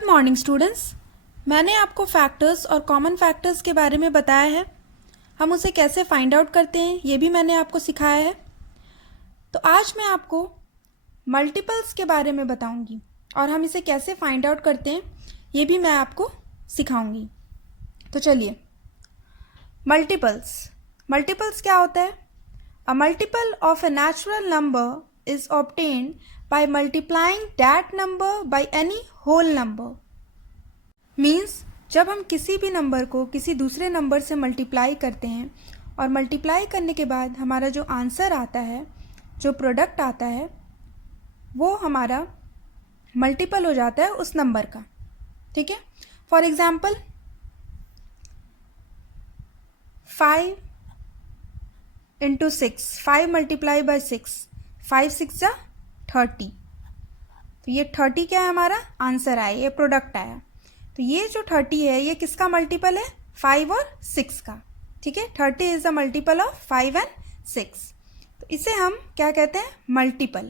Good morning students. मैंने आपको factors और कॉमन फैक्टर्स के बारे में बताया है। हम उसे कैसे फाइंड आउट करते हैं ये भी मैंने आपको सिखाया है। तो आज मैं आपको मल्टीपल्स के बारे में बताऊंगी और हम इसे कैसे फाइंड आउट करते हैं ये भी मैं आपको सिखाऊंगी। तो चलिए, मल्टीपल्स क्या होता है? अ multiple of a natural number is obtained by multiplying that number by any whole number। Means जब हम किसी भी नंबर को किसी दूसरे नंबर से मल्टीप्लाई करते हैं और मल्टीप्लाई करने के बाद हमारा जो आंसर आता है, जो प्रोडक्ट आता है, वो हमारा मल्टीपल हो जाता है उस नंबर का। ठीक है, फॉर एग्जाम्पल 5 × 6, 5 मल्टीप्लाई बाय 6, 5 6 जा 30। तो ये 30 क्या है? हमारा आंसर आया, ये प्रोडक्ट आया। तो ये जो 30 है ये किसका मल्टीपल है? 5 और 6 का। ठीक है, 30 is the multiple of 5 and 6। तो इसे हम क्या कहते हैं? मल्टीपल।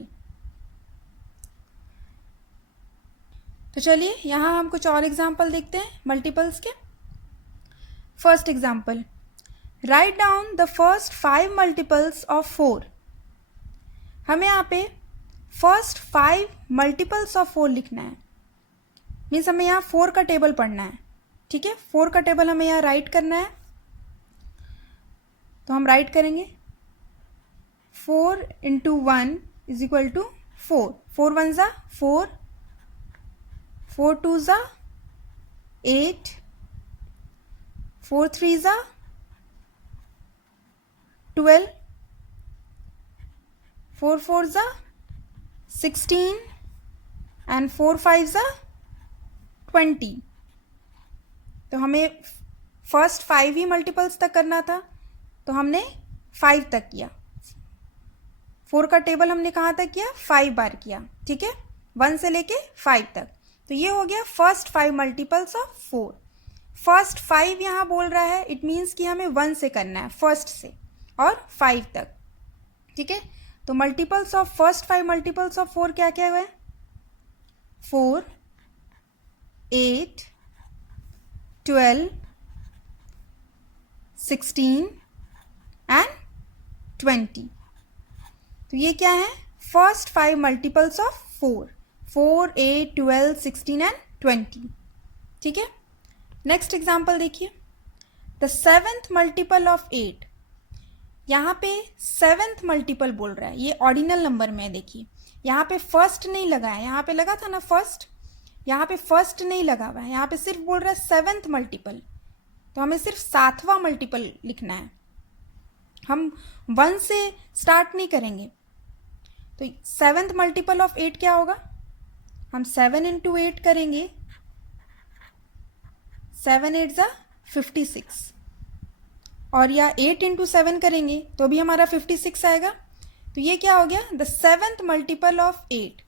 तो चलिए यहां हम कुछ और एग्जाम्पल देखते हैं मल्टीपल्स के। First example, write down the first 5 multiples of 4। हमें यहाँ पे फर्स्ट 5 मल्टीपल्स ऑफ 4 लिखना है। मीन्स हमें यहाँ 4 का टेबल पढ़ना है। ठीक है, 4 का टेबल हमें यहाँ राइट करना है। तो हम राइट करेंगे 4 × 1 इज इक्वल टू 4। 4 1 ज़ा 4, 4 2 ज़ा 8, 4 3 ज़ा 12, 4 4 ज़ा 16 एंड 4 5 ज़ा 20। तो हमें फर्स्ट 5 ही मल्टीपल्स तक करना था, तो हमने 5 तक किया। 4 का टेबल हमने कहाँ तक किया? 5 बार किया। ठीक है, 1 से लेके 5 तक। तो ये हो गया फर्स्ट 5 मल्टीपल्स ऑफ 4। फर्स्ट 5 यहाँ बोल रहा है, इट मीन्स कि हमें 1 से करना है, फर्स्ट से और 5 तक। ठीक है, तो multiples of first 5 multiples of 4 क्या क्या हुए? 4, 8, 12, 16 एंड 20। तो ये क्या है? First 5 multiples of 4, 4, 8, 12, 16 and 20। ठीक है, नेक्स्ट एग्जाम्पल देखिए, द 7th मल्टीपल ऑफ 8। यहाँ पे 7th मल्टीपल बोल रहा है, ये ऑर्डिनल नंबर में है। देखिए यहाँ पे फर्स्ट नहीं लगा है, यहाँ पे लगा था ना फर्स्ट, यहाँ पे फर्स्ट नहीं लगा हुआ है, यहाँ पे सिर्फ बोल रहा है 7th मल्टीपल। तो हमें सिर्फ 7वां मल्टीपल लिखना है, हम 1 से स्टार्ट नहीं करेंगे। तो 7th मल्टीपल ऑफ 8 क्या होगा? हम 7 × 8 करेंगे, 7 8 ज़ा 56, और या 8 × 7 करेंगे तो भी हमारा 56 आएगा। तो ये क्या हो गया? The 7th multiple of 8।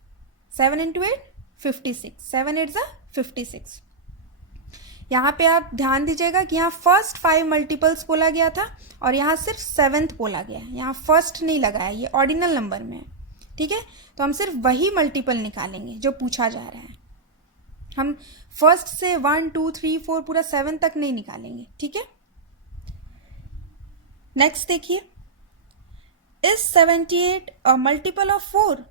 7 × 8 56, 7 8 ज़ा 56। यहाँ पे आप ध्यान दीजिएगा कि यहाँ फर्स्ट 5 मल्टीपल्स बोला गया था और यहाँ सिर्फ 7th बोला गया है, यहाँ फर्स्ट नहीं लगा है, ये ऑर्डिनल नंबर में है। ठीक है, तो हम सिर्फ वही मल्टीपल निकालेंगे जो पूछा जा रहा है। हम फर्स्ट से 1 2 3 4 पूरा 7 तक नहीं निकालेंगे। ठीक है, नेक्स्ट देखिए, इज 78 अ मल्टीपल ऑफ 4।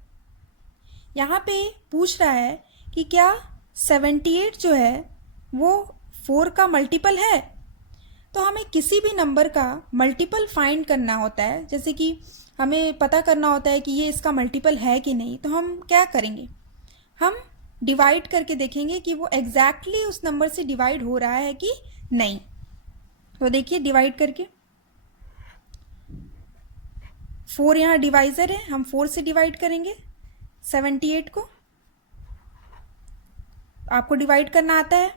यहाँ पे पूछ रहा है कि क्या 78 जो है वो 4 का मल्टीपल है। तो हमें किसी भी नंबर का मल्टीपल फाइंड करना होता है, जैसे कि हमें पता करना होता है कि ये इसका मल्टीपल है कि नहीं। तो हम क्या करेंगे? हम डिवाइड करके देखेंगे कि वो एग्जैक्टली उस नंबर से डिवाइड हो रहा है कि नहीं। तो देखिए डिवाइड करके, 4 यहाँ डिवाइज़र है, हम 4 से डिवाइड करेंगे 78 को। आपको डिवाइड करना आता है?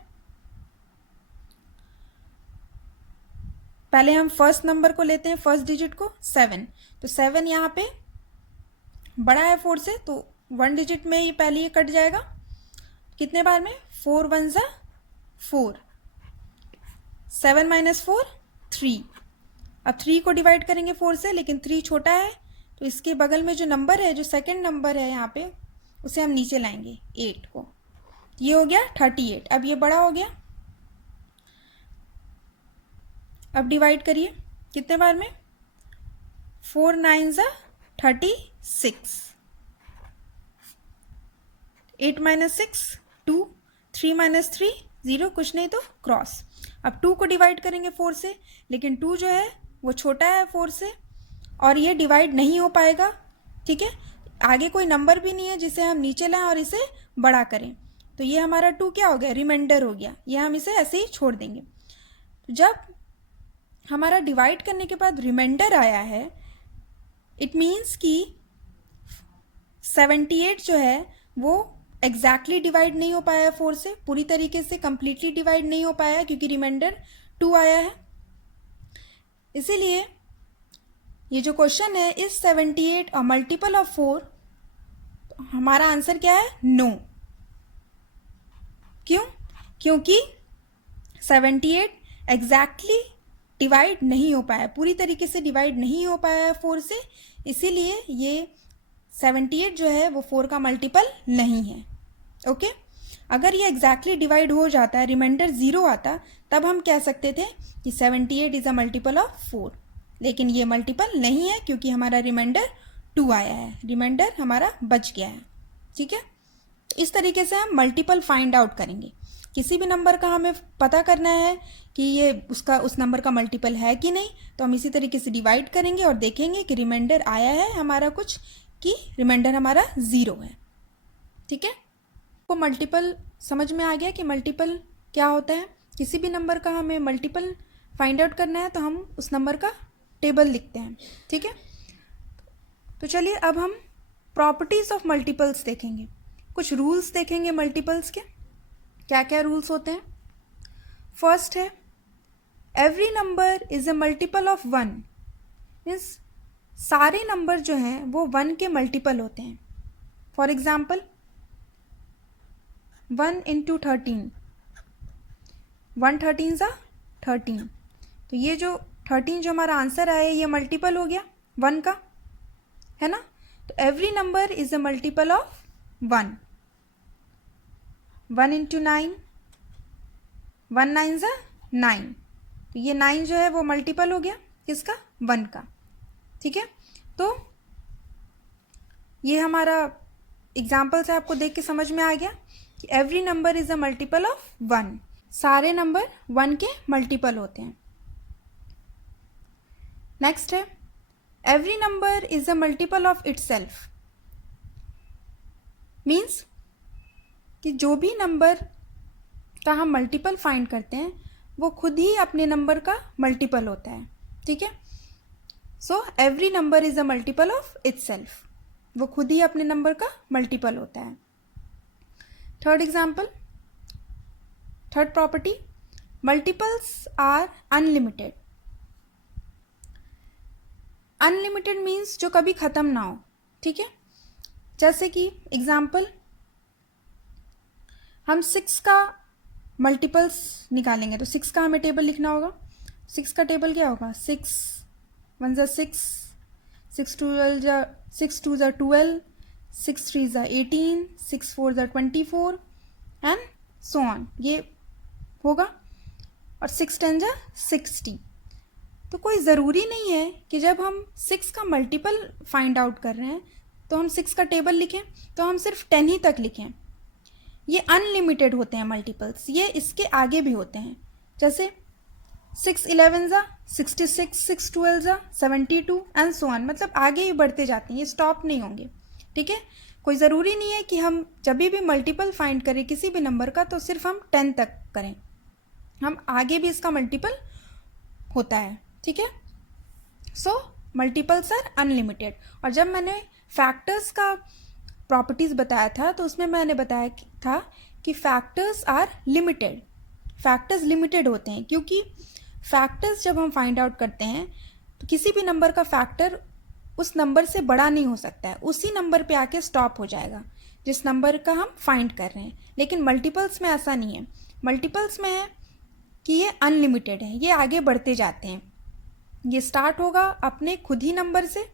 पहले हम फर्स्ट नंबर को लेते हैं, फर्स्ट डिजिट को 7। तो 7 यहाँ पे बड़ा है 4 से, तो 1 डिजिट में ये पहले ये कट जाएगा। कितने बार में? 4 1 ज़ा 4, 7 - 4 3। अब 3 को डिवाइड करेंगे 4 से, लेकिन 3 छोटा है, तो इसके बगल में जो नंबर है, जो सेकंड नंबर है यहाँ पे, उसे हम नीचे लाएंगे 8 को। ये हो गया 38। अब ये बड़ा हो गया, अब डिवाइड करिए कितने बार में, 4 9 ज़ा 36, 8 - 6 2, 3 - 3 0, कुछ नहीं तो क्रॉस। अब 2 को डिवाइड करेंगे 4 से, लेकिन 2 जो है वो छोटा है 4 से और ये डिवाइड नहीं हो पाएगा, ठीक है। आगे कोई नंबर भी नहीं है जिसे हम नीचे लाएं और इसे बड़ा करें, तो ये हमारा 2 क्या हो गया, रिमाइंडर हो गया, ये हम इसे ऐसे ही छोड़ देंगे। तो जब हमारा डिवाइड करने के बाद रिमाइंडर आया है, इट मीन्स कि 78 जो है वो एग्जैक्टली डिवाइड नहीं हो पाया 4 से, पूरी तरीके से कंप्लीटली डिवाइड नहीं हो पाया क्योंकि रिमाइंडर 2 आया है। इसीलिए ये जो क्वेश्चन है, इज 78 अ मल्टीपल ऑफ 4, तो हमारा आंसर क्या है, नो। क्यों? क्योंकि 78 एग्जैक्टली डिवाइड नहीं हो पाया, पूरी तरीके से डिवाइड नहीं हो पाया है 4 से, इसीलिए ये 78 जो है वो 4 का मल्टीपल नहीं है। ओके, अगर ये एग्जैक्टली डिवाइड हो जाता है, रिमाइंडर 0 आता, तब हम कह सकते थे कि 78 इज अ मल्टीपल ऑफ 4, लेकिन ये मल्टीपल नहीं है क्योंकि हमारा रिमाइंडर 2 आया है, रिमाइंडर हमारा बच गया है, ठीक है। इस तरीके से हम मल्टीपल फाइंड आउट करेंगे। किसी भी नंबर का हमें पता करना है कि ये उसका उस नंबर का मल्टीपल है कि नहीं, तो हम इसी तरीके से डिवाइड करेंगे और देखेंगे कि रिमाइंडर आया है हमारा कुछ, कि रिमाइंडर हमारा 0 है, ठीक है। तो मल्टीपल समझ में आ गया कि मल्टीपल क्या होता है। किसी भी नंबर का हमें मल्टीपल फाइंड आउट करना है तो हम उस नंबर का टेबल लिखते हैं, ठीक है। तो चलिए अब हम प्रॉपर्टीज ऑफ मल्टीपल्स देखेंगे, कुछ रूल्स देखेंगे मल्टीपल्स के, क्या क्या रूल्स होते हैं। फर्स्ट है, every number is a multiple of 1, means सारे नंबर जो हैं वो 1 के मल्टीपल होते हैं। फॉर एग्जाम्पल 1 × 13, 1 13 ज़ा 13, तो ये जो 13 जो हमारा आंसर आया ये मल्टीपल हो गया 1 का, है ना। तो every number is a multiple of 1। 1 × 9, 1 9 ज़ा 9, तो ये 9 जो है वो मल्टीपल हो गया किसका, 1 का, ठीक है। तो ये हमारा एग्जाम्पल से आपको देख के समझ में आ गया कि every number is a multiple of 1, सारे नंबर 1 के मल्टीपल होते हैं। नेक्स्ट है, every number is a multiple of itself, means कि जो भी नंबर का हम मल्टीपल फाइंड करते हैं वो खुद ही अपने नंबर का मल्टीपल होता है, ठीक है। So every number is a multiple of itself, वो खुद ही अपने नंबर का मल्टीपल होता है। Third example, third property, multiples are unlimited. Unlimited means जो कभी ख़त्म ना हो, ठीक है। जैसे कि एग्जाम्पल, हम 6 का मल्टीपल्स निकालेंगे तो 6 का हमें टेबल लिखना होगा। 6 का टेबल क्या होगा, 6 1 ज़ा 6, 6 2 ज़ा 12, 6 3 ज़ा 18, 6 4 ज़ा 24 एंड सो ऑन, ये होगा। और 6 10 ज़ा 60। तो कोई ज़रूरी नहीं है कि जब हम 6 का मल्टीपल फाइंड आउट कर रहे हैं तो हम 6 का टेबल लिखें, तो हम सिर्फ 10 ही तक लिखें। ये अनलिमिटेड होते हैं मल्टीपल्स, ये इसके आगे भी होते हैं। जैसे 6 11 ज़ा 66, 6 12 ज़ा 72 एंड सो ऑन, मतलब आगे ही बढ़ते जाते हैं, ये स्टॉप नहीं होंगे, ठीक है। कोई ज़रूरी नहीं है कि हम जब भी मल्टीपल फाइंड करें किसी भी नंबर का तो सिर्फ हम 10 तक करें, हम आगे भी इसका मल्टीपल होता है, ठीक है। सो मल्टीपल्स आर अनलिमिटेड। और जब मैंने फैक्टर्स का प्रॉपर्टीज़ बताया था तो उसमें मैंने बताया था कि factors are limited, factors limited होते हैं, क्योंकि फैक्टर्स जब हम फाइंड आउट करते हैं तो किसी भी नंबर का फैक्टर उस नंबर से बड़ा नहीं हो सकता है, उसी नंबर पे आके स्टॉप हो जाएगा जिस नंबर का हम फाइंड कर रहे हैं। लेकिन मल्टीपल्स में ऐसा नहीं है, मल्टीपल्स में है कि ये अनलिमिटेड है, ये आगे बढ़ते जाते हैं, ये स्टार्ट होगा अपने खुद ही नंबर से,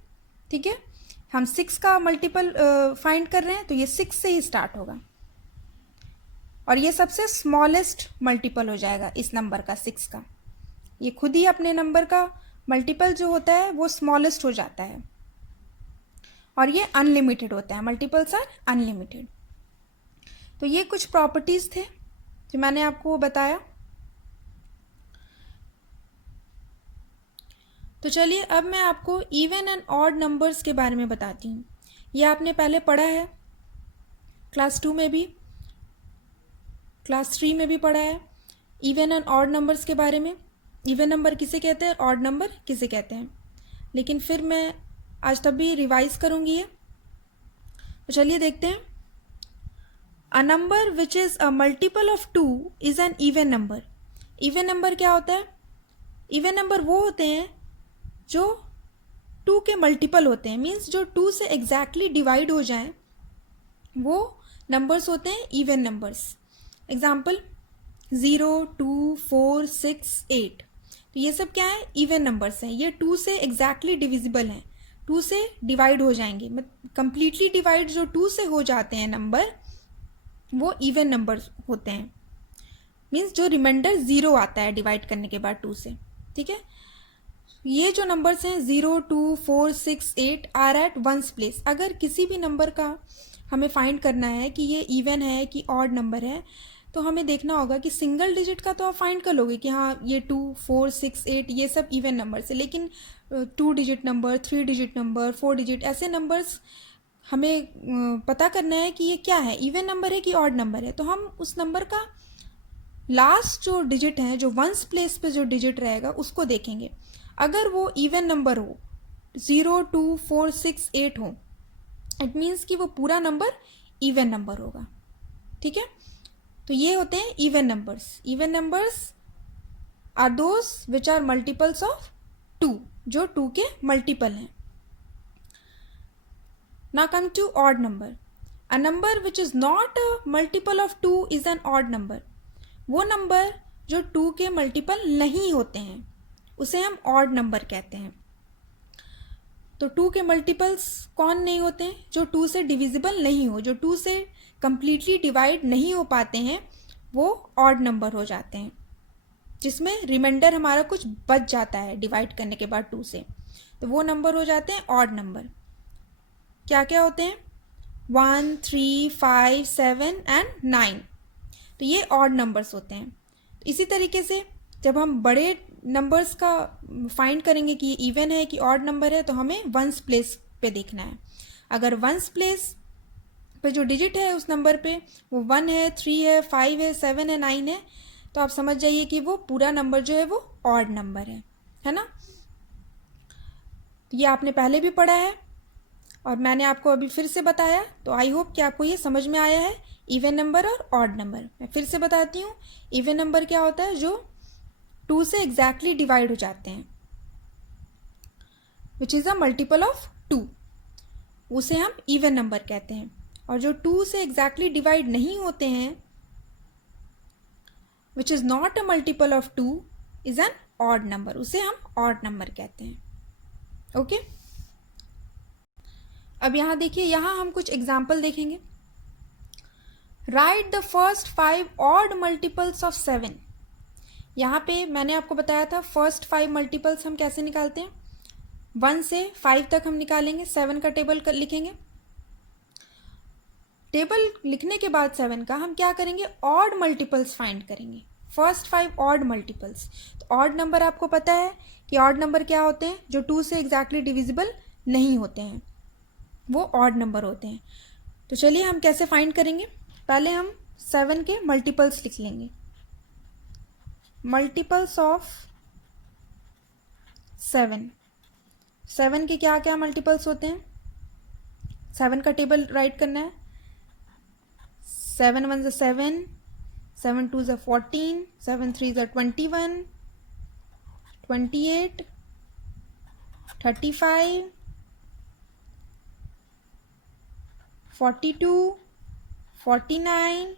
ठीक है। हम 6 का मल्टीपल फाइंड कर रहे हैं तो ये 6 से ही स्टार्ट होगा। और ये सबसे स्मॉलेस्ट मल्टीपल हो जाएगा इस नंबर का 6 का। ये खुद ही अपने नंबर का मल्टीपल जो होता है वो स्मॉलेस्ट हो जाता है और ये अनलिमिटेड होता है, मल्टीपल्स आर अनलिमिटेड। तो ये कुछ प्रॉपर्टीज़ थे जो मैंने आपको बताया। तो चलिए अब मैं आपको इवन एंड ऑड नंबर्स के बारे में बताती हूँ। ये आपने पहले पढ़ा है, क्लास 2 में भी, क्लास 3 में भी पढ़ा है, इवन एंड ऑड नंबर्स के बारे में। इवन नंबर किसे कहते हैं, ऑड नंबर किसे कहते हैं। लेकिन फिर मैं आज तब भी रिवाइज करूँगी ये। तो चलिए देखते हैं। A number which is a multiple of 2 is an even number. Even number क्या होता है? इवन नंबर वो होते हैं जो 2 के मल्टीपल होते हैं, मीन्स जो 2 से एग्जैक्टली डिवाइड हो जाएं, वो नंबर्स होते हैं इवन नंबर्स। एग्जाम्पल 0, 2, 4, 6, 8। तो ये सब क्या है? इवन नंबर्स हैं। ये 2 से एग्जैक्टली डिविजिबल हैं, 2 से डिवाइड हो जाएंगे। कंप्लीटली डिवाइड जो 2 से हो जाते हैं नंबर, वो इवन नंबर्स होते हैं। मीन्स जो रिमाइंडर 0 आता है डिवाइड करने के बाद 2 से। ठीक है, ये जो नंबर्स हैं 0, 2, 4, 6, 8 आर एट वंस प्लेस। अगर किसी भी नंबर का हमें फाइंड करना है कि ये इवन है कि ऑड नंबर है, तो हमें देखना होगा कि सिंगल डिजिट का तो आप फाइंड कर लोगे कि हाँ ये 2, 4, 6, 8 ये सब इवन नंबर्स है। लेकिन 2 digit number, 3 digit number, 4 digit ऐसे नंबर्स हमें पता करना है कि ये क्या है, इवन नंबर है कि ऑड नंबर है। तो हम उस नंबर का लास्ट जो डिजिट है, जो वंस प्लेस पे जो डिजिट रहेगा, उसको देखेंगे। अगर वो इवन नंबर हो, 0, 2, 4, 6, 8 हो, इट मीन्स कि वो पूरा नंबर इवन नंबर होगा। ठीक है, तो ये होते हैं even numbers. Even numbers are those which are multiples of 2, जो 2 के मल्टीपल हैं। Now come to odd number. A number which is not a multiple of 2 is an odd number. वो नंबर जो 2 के मल्टीपल नहीं होते हैं उसे हम ऑड नंबर कहते हैं। तो 2 के मल्टीपल्स कौन नहीं होते हैं? जो 2 से डिविजिबल नहीं हो, जो 2 से कंप्लीटली डिवाइड नहीं हो पाते हैं, वो ऑड नंबर हो जाते हैं, जिसमें रिमाइंडर हमारा कुछ बच जाता है डिवाइड करने के बाद 2 से। तो वो नंबर हो जाते हैं ऑड नंबर। क्या क्या होते हैं? 1, 3, 5, 7 एंड 9। तो ये ऑड नंबर्स होते हैं। तो इसी तरीके से जब हम बड़े नंबर्स का फाइंड करेंगे कि ये इवन है कि ऑड नंबर है, तो हमें वंस प्लेस पे देखना है। अगर वंस प्लेस पे जो डिजिट है उस नंबर पे वो 1 है, 3 है, 5 है, 7 है, 9 है, तो आप समझ जाइए कि वो पूरा नंबर जो है वो ऑड नंबर है ना। तो ये आपने पहले भी पढ़ा है और मैंने आपको अभी फिर से बताया। तो आई होप कि आपको ये समझ में आया है, इवन नंबर और ऑड नंबर। मैं फिर से बताती हूँ, इवन नंबर क्या होता है? जो 2 से एग्जैक्टली डिवाइड हो जाते हैं, which is a multiple of 2, उसे हम इवन नंबर कहते हैं। और जो 2 से एग्जैक्टली डिवाइड नहीं होते हैं, which is not a multiple of 2, is an odd number, उसे हम ऑड नंबर कहते हैं। ओके, अब यहाँ देखिए, यहाँ हम कुछ एग्जाम्पल देखेंगे। Right the first 5 odd multiples of 7। यहाँ पे मैंने आपको बताया था फर्स्ट 5 मल्टीपल्स हम कैसे निकालते हैं। 1 से 5 तक हम निकालेंगे, 7 का टेबल लिखेंगे। टेबल लिखने के बाद 7 का हम क्या करेंगे? ऑड मल्टीपल्स फाइंड करेंगे, फर्स्ट 5 ऑड मल्टीपल्स। तो ऑड नंबर आपको पता है कि ऑड नंबर क्या होते हैं? जो 2 से एग्जैक्टली डिविजिबल नहीं होते हैं, वो ऑड नंबर होते हैं। तो चलिए हम कैसे फाइंड करेंगे। पहले हम 7 के मल्टीपल्स लिख लेंगे। मल्टीपल्स ऑफ 7, 7 के क्या क्या मल्टीपल्स होते हैं? 7 का टेबल राइट करना है। 7 1 7, 7 2 14, 7 3 21, 28, 35, 42, 49,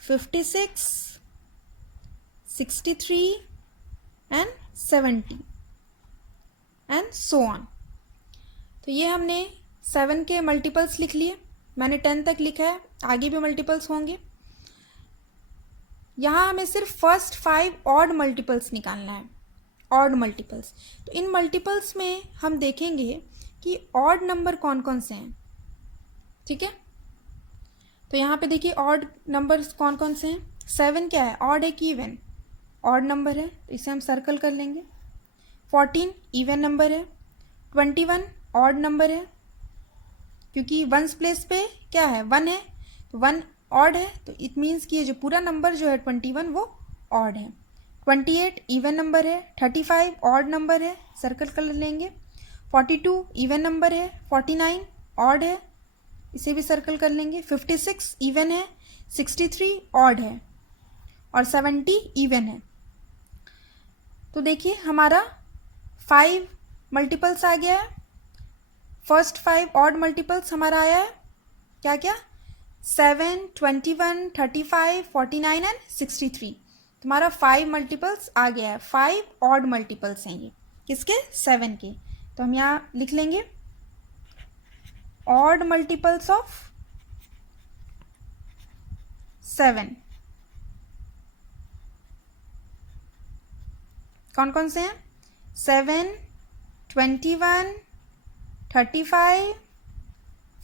56, 63 एंड 70 एंड सो ऑन। तो ये हमने 7 के मल्टीपल्स लिख लिए। मैंने 10 तक लिखा है, आगे भी मल्टीपल्स होंगे। यहाँ हमें सिर्फ फर्स्ट 5 ऑड मल्टीपल्स निकालना है, ऑड मल्टीपल्स। तो इन मल्टीपल्स में हम देखेंगे कि ऑड नंबर कौन कौन से हैं, ठीक है। तो यहाँ पे देखिए ऑड नंबर्स कौन कौन से हैं। 7 क्या है, ऑड है कि इवन, ऑड नंबर है, तो इसे हम सर्कल कर लेंगे। 14 इवन नंबर है। 21 ऑड नंबर है, क्योंकि वंस प्लेस पे क्या है, 1 है, तो 1 ऑड है, तो इट मीन्स कि ये जो पूरा नंबर जो है 21 वो ऑड है। 28 इवन नंबर है। 35 ऑड नंबर है, सर्कल कर लेंगे। 42 इवन नंबर है। 49 ऑड है, इसे भी सर्कल कर लेंगे। 56 इवन है। 63 ऑड है और 70 इवन है। तो देखिए हमारा 5 मल्टीपल्स आ गया है। फर्स्ट 5 ऑड मल्टीपल्स हमारा आया है क्या क्या, 7, 21, 35, 49 एंड 63। तुम्हारा 5 मल्टीपल्स आ गया है। 5 ऑड मल्टीपल्स हैं ये, किसके, 7 के। तो हम यहाँ लिख लेंगे ऑड मल्टीपल्स ऑफ 7 कौन कौन से हैं, 7, 21, 35,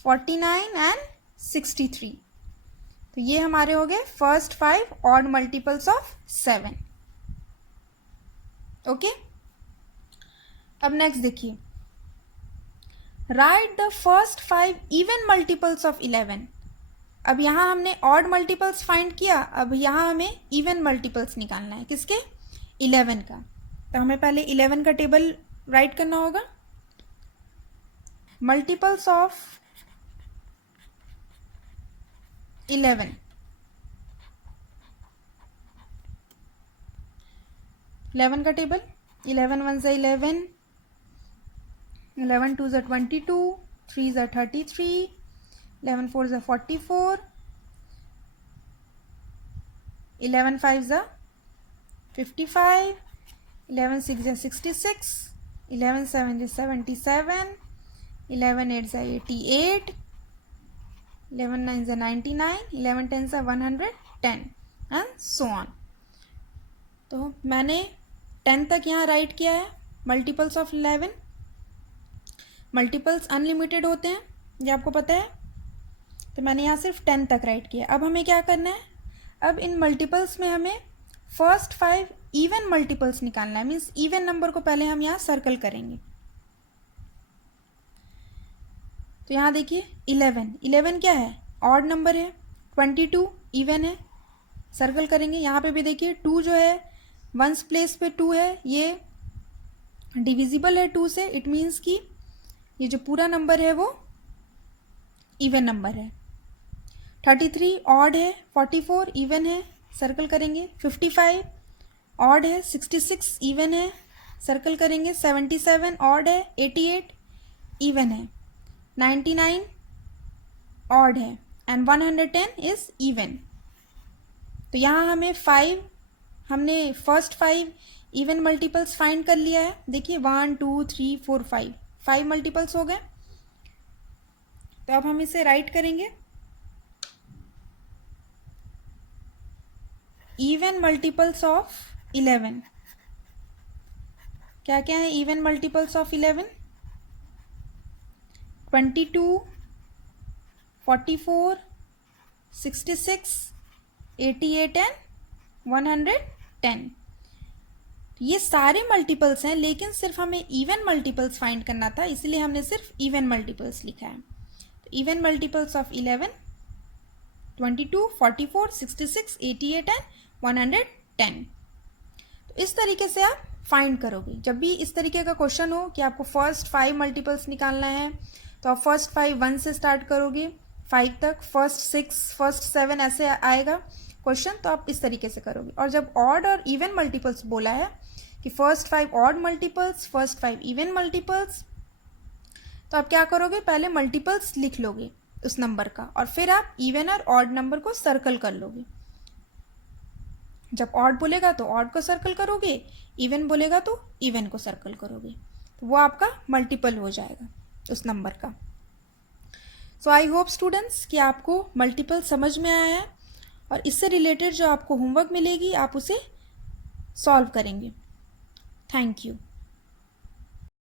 49 एंड 63। तो ये हमारे हो गए first 5 odd multiples of 7। Okay, अब नेक्स्ट देखिए, right the first 5 even multiples of 11। अब यहाँ हमने ऑड मल्टीपल्स फाइंड किया, अब यहाँ हमें इवन मल्टीपल्स निकालना है, किसके, 11 का। तो हमें पहले 11 का टेबल राइट करना होगा। मल्टीपल्स ऑफ 11, 11 का टेबल, 11 1 ज़ा 11, 11 2 ज़ा 22, 3 ज़ा 33, 11 4 ज़ा 44, 11 5 ज़ा 55, 11 6 ज़ा 66, 11 7 ज़ा 77, 11 8 ज़ा 88, 11 9 ज़ा 99, 11 10 ज़ा 110 एंड सो ऑन। तो मैंने 10 तक यहाँ राइट किया है मल्टीपल्स ऑफ 11। मल्टीपल्स अनलिमिटेड होते हैं, ये आपको पता है, तो मैंने यहाँ सिर्फ 10 तक राइट किया। अब हमें क्या करना है, अब इन मल्टीपल्स में हमें फर्स्ट 5 इवन मल्टीपल्स निकालना है, मीन्स इवन नंबर को पहले हम यहाँ सर्कल करेंगे। तो यहाँ देखिए 11 क्या है, ऑड नंबर है। 22 इवन है, सर्कल करेंगे। यहाँ पे भी देखिए 2 जो है वंस प्लेस पे 2 है, ये डिविजिबल है 2 से, इट मीन्स कि ये जो पूरा नंबर है वो इवन नंबर है। 33 ऑड है। 44 इवन है, सर्कल करेंगे। 55 ऑड है। 66 इवन है, सर्कल करेंगे। 77 ऑड है। 88 इवन है। 99 ऑड है एंड 110 इज इवन। तो यहाँ हमें हमने फर्स्ट 5 इवन मल्टीपल्स फाइंड कर लिया है। देखिए 1 2 3 4 5 मल्टीपल्स हो गए। तो अब हम इसे राइट करेंगे, इवन मल्टीपल्स ऑफ 11। क्या क्या है इवन मल्टीपल्स ऑफ 11, 22, 44, 66, 88 एंड 110। ये सारे मल्टीपल्स हैं, लेकिन सिर्फ हमें इवन मल्टीपल्स फाइंड करना था, इसलिए हमने सिर्फ इवन मल्टीपल्स लिखा है। तो इवन मल्टीपल्स ऑफ 11, 22, 44, 66, 88 एंड 110। तो इस तरीके से आप फाइंड करोगे। जब भी इस तरीके का क्वेश्चन हो कि आपको फर्स्ट 5 मल्टीपल्स निकालना है, तो आप फर्स्ट 5 1 से स्टार्ट करोगे 5 तक, फर्स्ट 6, फर्स्ट 7 ऐसे आएगा क्वेश्चन, तो आप इस तरीके से करोगे। और जब ऑड और इवन मल्टीपल्स बोला है कि first 5 odd multiples, first 5 even multiples, तो आप क्या करोगे, पहले मल्टीपल्स लिख लोगे उस नंबर का, और फिर आप इवन और ऑड नंबर को सर्कल कर लोगे। जब ऑड बोलेगा तो ऑड को सर्कल करोगे, इवन बोलेगा तो इवन को सर्कल करोगे, तो वो आपका मल्टीपल हो जाएगा उस नंबर का। सो आई होप स्टूडेंट्स कि आपको मल्टीपल समझ में आया है। और इससे रिलेटेड जो आपको होमवर्क मिलेगी आप उसे सॉल्व करेंगे। Thank you.